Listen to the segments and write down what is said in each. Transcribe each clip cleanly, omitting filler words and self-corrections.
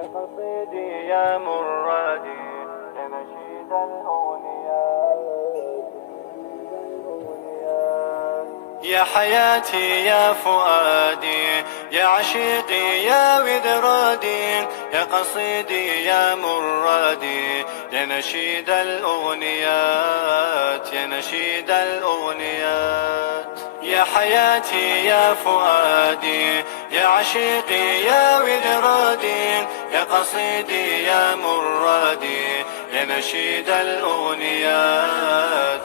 يا قصيدي يا مرادي يا نشيد الأغنيات. يا حياتي يا فؤادي يا عشيقي يا ودرادي يا قصيدي يا مرادي يا نشيد الأغنيات يا نشيد الأغنيات. يا حياتي يا فؤادي يا عشيقي يا ودرادي يا قصيدي يا مرادي يا نشيد الأغنيات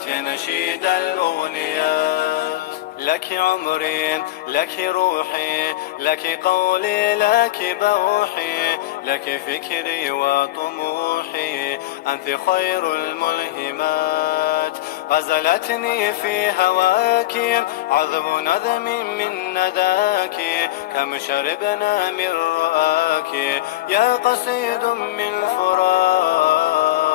يا نشيد الأغنيات. لك عمري لك روحي لك قولي لك بوحي لك فكري وطموحي أنت خير الملهمات. غزلتني في هواك عذب نذم من نداك كم شربنا من رؤاك يا قصيد من فرات.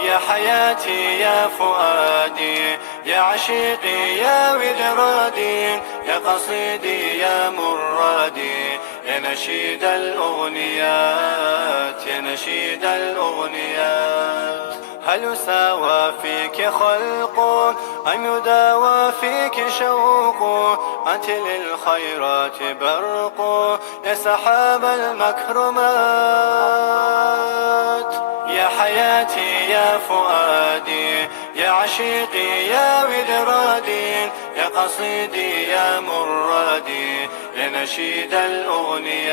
يا حياتي يا فؤادي يا عشيقي يا ودرادي يا قصيدي يا مرادي يا نشيد الأغنيات يا نشيد الأغنيات. هل ساوى فيك خلق أم يداوى فيك شوق أنت للخيرات برق يا سحاب المكرمات. يا حياتي يا فؤادي يا عشيقي يا ودرادي يا قصيدي يا مرادي يا نشيد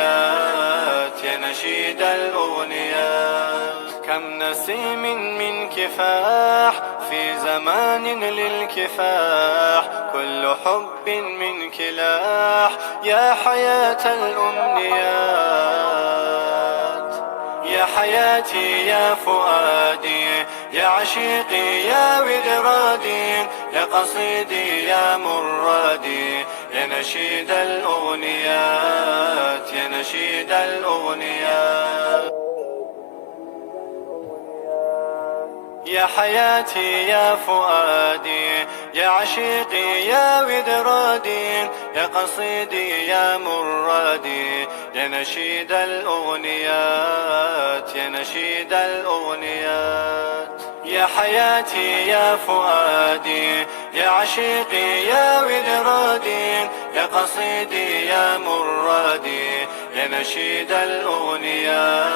الأغنيات يا نشيد الأغنيات. كم نسيم من كفاح في زمان للكفاح كل حب منك لاح يا حياة الأمنيات. يا حياتي يا فؤادي يا عشيقي يا ودرادي يا قصيدي يا مرادي يا نشيد الأغنيات يا نشيد الأغنيات. يا حياتي يا فؤادي يا عشيقي يا ودرادي يا قصيدي يا مرادي يا نشيد الأغنيات يا نشيد الأغنيات. يا حياتي يا فؤادي يا عشيقي يا ودرادي يا قصيدي يا مرادي يا نشيد الأغنيات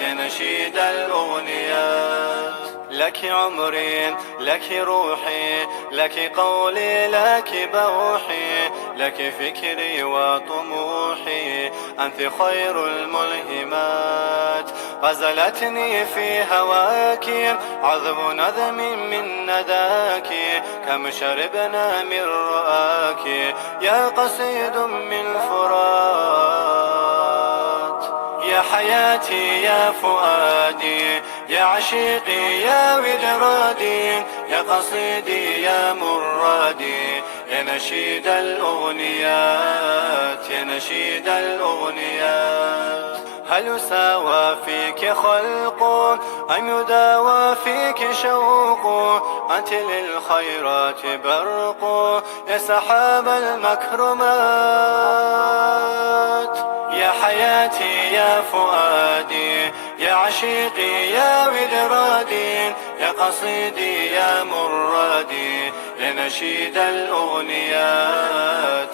يا نشيد الأغنيات. لك عمري لك روحي لك قولي لك بوحي لك فكري وطموحي أنت خير الملهمات. غزلتني في هواك عذب نذم من نداك كم شربنا من رؤاك يا قصيد من فرات. يا حياتي يا فؤادي يا عشيقي يا ودرادي يا قصيدي يا مرادي يا نشيد الأغنيات يا نشيد الأغنيات. هل ساوى فيك خلق أم يداوى فيك شوق أنت للخيرات برق يا سحاب المكرمات. يا حياتي يا فؤادي يا عشيقي يا ودرادي يا قصيدي يا مرادي يا نشيد الأغنيات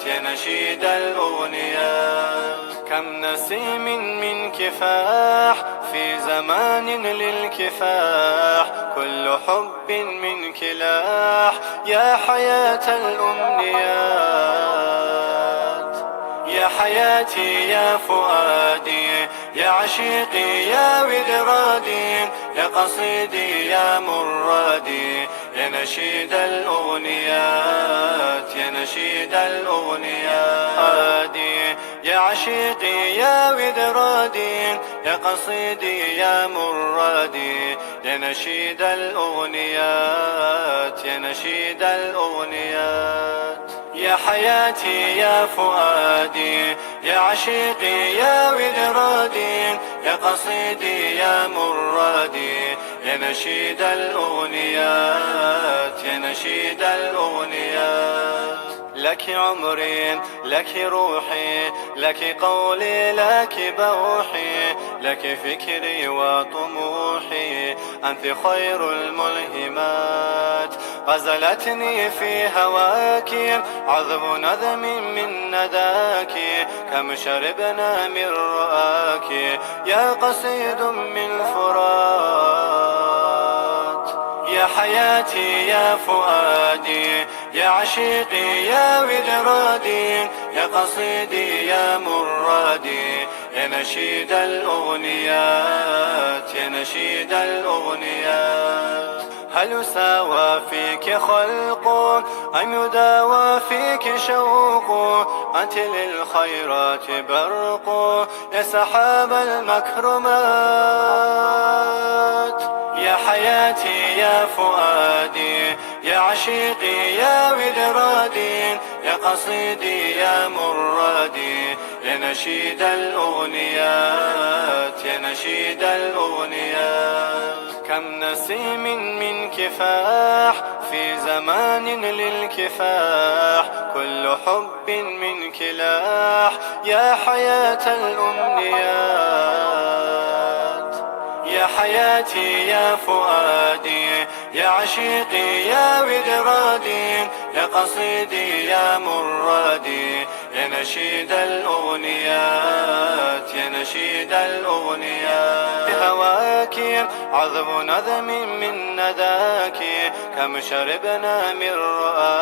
يا نشيد الأغنيات. كم نسيم من كفاح في زمان للكفاح كل حب منك لاح يا حياة الأمنيات. يا حياتي يا فؤادي يا عشيقي يا ودرادي يا قصيدي يا مرادي يا نشيد الأغنيات يا نشيد الأغنيات. يا عشيقي يا ودرادي يا قصيدي يا مرادي يا نشيد الأغنيات يا نشيد الأغنيات. يا حياتي يا فؤادي يا عشيقي يا ودرادي يا قصيدي يا مرادي يا نشيد الأغنيات يا نشيد الأغنيات. لك عمري لك روحي لك قولي لك بوحي لك فكري وطموحي أنت خير الملهمات غزلتني في هواك عذب نذم من نداك كم شربنا من رؤاك يا قصيد من فرات يا حياتي يا فؤادي يا عشيقي يا ودرادي يا قصيدي يا مرادي يا نشيد الأغنيات يا نشيد الأغنيات هل ساوى فيك خلق أم يداوى فيك شوق أنت للخيرات برق يا سحاب المكرمات يا حياتي يا فؤادي يا عشيقي يا ودرادي يا قصيدي يا مرادي يا نشيد الأغنيات يا نشيد الأغنيات كم نسيم من كفاح في زمان للكفاح كل حب منك لاح يا حياة الأمنيات يا حياتي يا فؤادي يا عشيقي يا ودرادي يا قصيدي يا مرادي يا نشيد الأغنيات يا نشيد الأغنيات بهواك عذب نذم من نداك كم شربنا من رؤاك